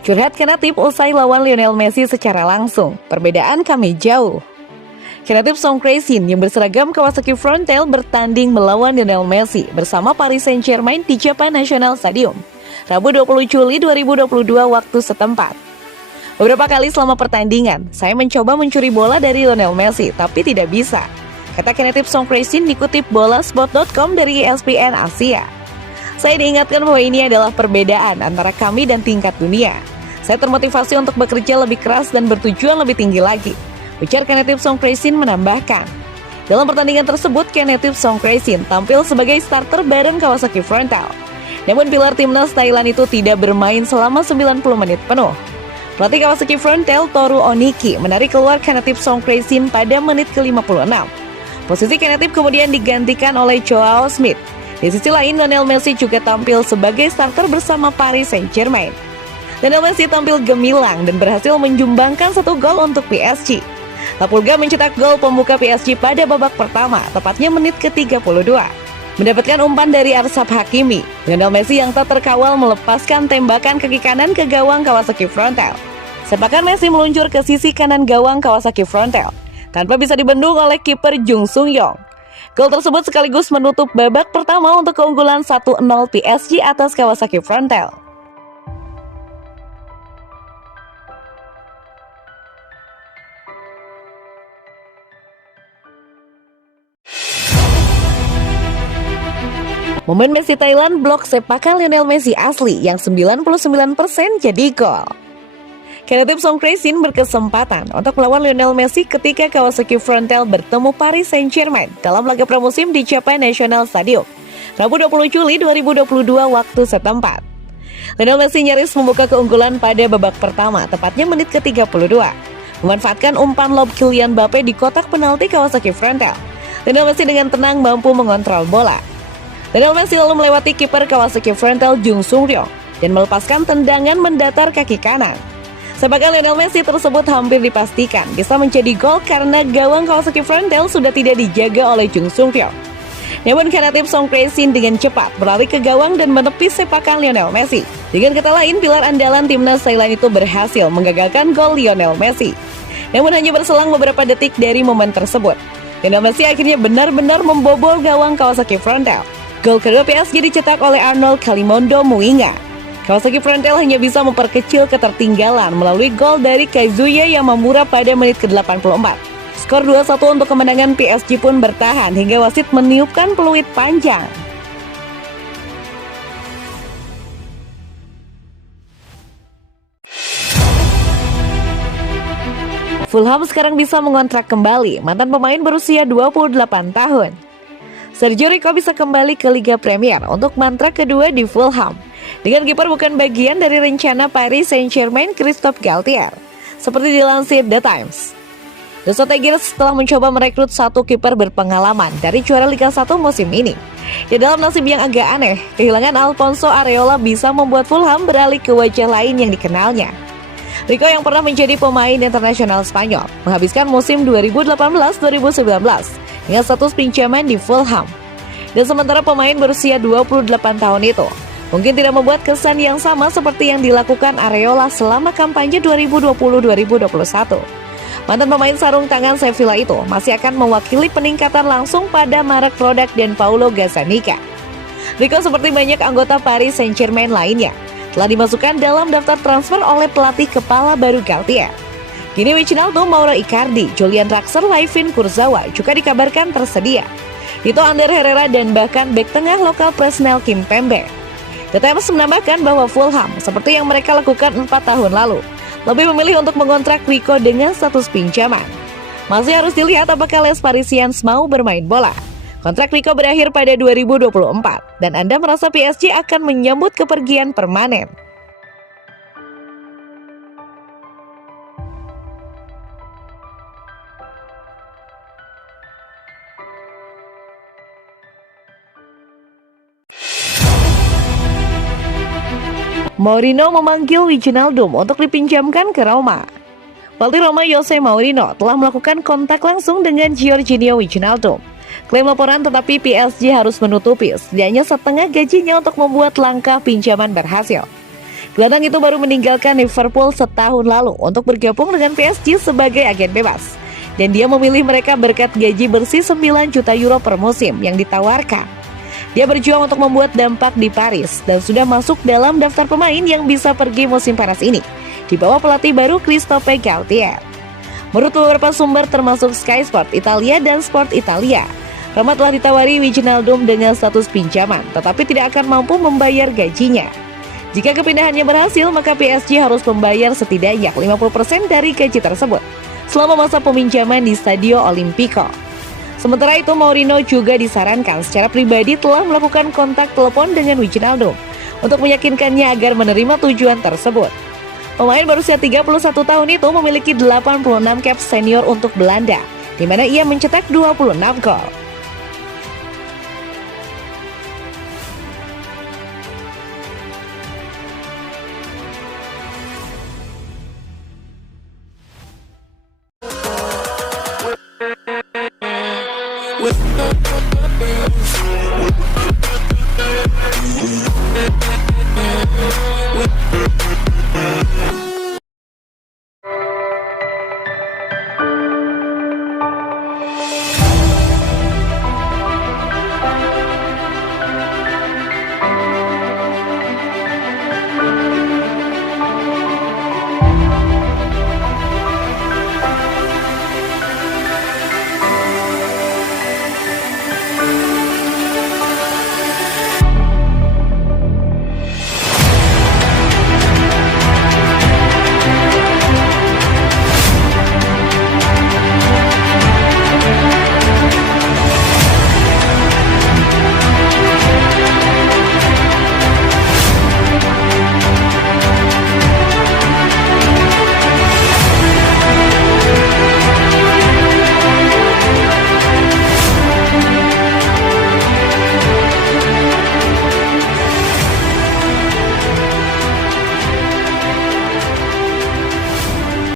Curhat Kenatip usai lawan Lionel Messi secara langsung. Perbedaan kami jauh. Kenatip Song Krasin yang berseragam Kawasaki Frontale bertanding melawan Lionel Messi bersama Paris Saint-Germain di Japan National Stadium, Rabu 20 Juli 2022 waktu setempat. Beberapa kali selama pertandingan, saya mencoba mencuri bola dari Lionel Messi, tapi tidak bisa, kata Kenatip Song Krasin dikutip bolasport.com dari ESPN Asia. Saya diingatkan bahwa ini adalah perbedaan antara kami dan tingkat dunia. Saya termotivasi untuk bekerja lebih keras dan bertujuan lebih tinggi lagi, ujar Kenatip Song Krasin menambahkan. Dalam pertandingan tersebut, Kenatip Song Krasin tampil sebagai starter bareng Kawasaki Frontale. Namun pilar timnas Thailand itu tidak bermain selama 90 menit penuh. Pelatih Kawasaki Frontale Toru Oniki menarik keluar Kenatip Song Krasin pada menit ke-56. Posisi Kenatip kemudian digantikan oleh Joao Smith. Di sisi lain, Lionel Messi juga tampil sebagai starter bersama Paris Saint-Germain. Lionel Messi tampil gemilang dan berhasil menyumbangkan 1 gol untuk PSG. Lapulga mencetak gol pembuka PSG pada babak pertama, tepatnya menit ke-32. Mendapatkan umpan dari Achraf Hakimi, Lionel Messi yang tak terkawal melepaskan tembakan kaki kanan ke gawang Kawasaki Frontale. Sepakan Messi meluncur ke sisi kanan gawang Kawasaki Frontale, tanpa bisa dibendung oleh kiper Jung Sung Yong. Gol tersebut sekaligus menutup babak pertama untuk keunggulan 1-0 PSG atas Kawasaki Frontale. Momen Messi Thailand blok sepakan Lionel Messi asli yang 99% jadi gol. Kenatip Song Krasin berkesempatan untuk melawan Lionel Messi ketika Kawasaki Frontale bertemu Paris Saint-Germain dalam laga pramusim di Japan National Stadium, Rabu 20 Juli 2022 waktu setempat. Lionel Messi nyaris membuka keunggulan pada babak pertama, tepatnya menit ke-32. Memanfaatkan umpan lob Kylian Mbappe di kotak penalti Kawasaki Frontale, Lionel Messi dengan tenang mampu mengontrol bola. Lionel Messi lalu melewati kiper Kawasaki Frontale Jung Sung Ryong dan melepaskan tendangan mendatar kaki kanan. Sepakan Lionel Messi tersebut hampir dipastikan bisa menjadi gol karena gawang Kawasaki Frontale sudah tidak dijaga oleh Jung Sung Ryong. Namun Kenatip Song Krasin dengan cepat berlari ke gawang dan menepis sepakan Lionel Messi. Dengan kata lain, pilar andalan timnas Thailand itu berhasil menggagalkan gol Lionel Messi. Namun hanya berselang beberapa detik dari momen tersebut, Lionel Messi akhirnya benar-benar membobol gawang Kawasaki Frontale. Gol kedua PSG dicetak oleh Arnold Kalimondo Muinga. Kawasaki Frontale hanya bisa memperkecil ketertinggalan melalui gol dari Kazuya Yamamura pada menit ke-84. Skor 2-1 untuk kemenangan PSG pun bertahan hingga wasit meniupkan peluit panjang. Fulham sekarang bisa mengontrak kembali mantan pemain berusia 28 tahun. Sergio Rico bisa kembali ke Liga Premier untuk mantrak kedua di Fulham. Dengan kiper bukan bagian dari rencana Paris Saint-Germain Christophe Galtier, seperti dilansir The Times. The Tigers telah mencoba merekrut satu kiper berpengalaman dari juara Liga 1 musim ini. Ya, dalam nasib yang agak aneh, kehilangan Alfonso Areola bisa membuat Fulham beralih ke wajah lain yang dikenalnya. Rico yang pernah menjadi pemain internasional Spanyol menghabiskan musim 2018-2019 dengan status pinjaman di Fulham. Dan sementara pemain berusia 28 tahun itu mungkin tidak membuat kesan yang sama seperti yang dilakukan Areola selama kampanye 2020-2021. Mantan pemain sarung tangan Sevilla itu masih akan mewakili peningkatan langsung pada Marc Rodak dan Paulo Gazzaniga. Rico seperti banyak anggota Paris Saint-Germain lainnya telah dimasukkan dalam daftar transfer oleh pelatih kepala baru Galtier. Kini Wijnaldum, Mauro Icardi, Julian Draxler, Layvin Kurzawa juga dikabarkan tersedia. Itu Ander Herrera dan bahkan bek tengah lokal Presnel Kimpembe. The Times menambahkan bahwa Fulham, seperti yang mereka lakukan 4 tahun lalu, lebih memilih untuk mengontrak Rico dengan status pinjaman. Masih harus dilihat apakah Les Parisiens mau bermain bola. Kontrak Rico berakhir pada 2024 dan Anda merasa PSG akan menyambut kepergian permanen. Mourinho memanggil Wijnaldum untuk dipinjamkan ke Roma. Pelatih Roma Jose Mourinho telah melakukan kontak langsung dengan Georginio Wijnaldum. Klaim laporan tetapi PSG harus menutupi setidaknya setengah gajinya untuk membuat langkah pinjaman berhasil. Gelandang itu baru meninggalkan Liverpool setahun lalu untuk bergabung dengan PSG sebagai agen bebas. Dan dia memilih mereka berkat gaji bersih 9 juta euro per musim yang ditawarkan. Dia berjuang untuk membuat dampak di Paris dan sudah masuk dalam daftar pemain yang bisa pergi musim panas ini di bawah pelatih baru Christophe Galtier. Menurut beberapa sumber termasuk Sky Sport Italia dan Sport Italia, Roma telah ditawari Wijnaldum dengan status pinjaman tetapi tidak akan mampu membayar gajinya. Jika kepindahannya berhasil, maka PSG harus membayar setidaknya 50% dari gaji tersebut selama masa peminjaman di Stadio Olimpico. Sementara itu, Mourinho juga disarankan secara pribadi telah melakukan kontak telepon dengan Wijnaldum untuk meyakinkannya agar menerima tujuan tersebut. Pemain berusia 31 tahun itu memiliki 86 cap senior untuk Belanda, di mana ia mencetak 26 gol.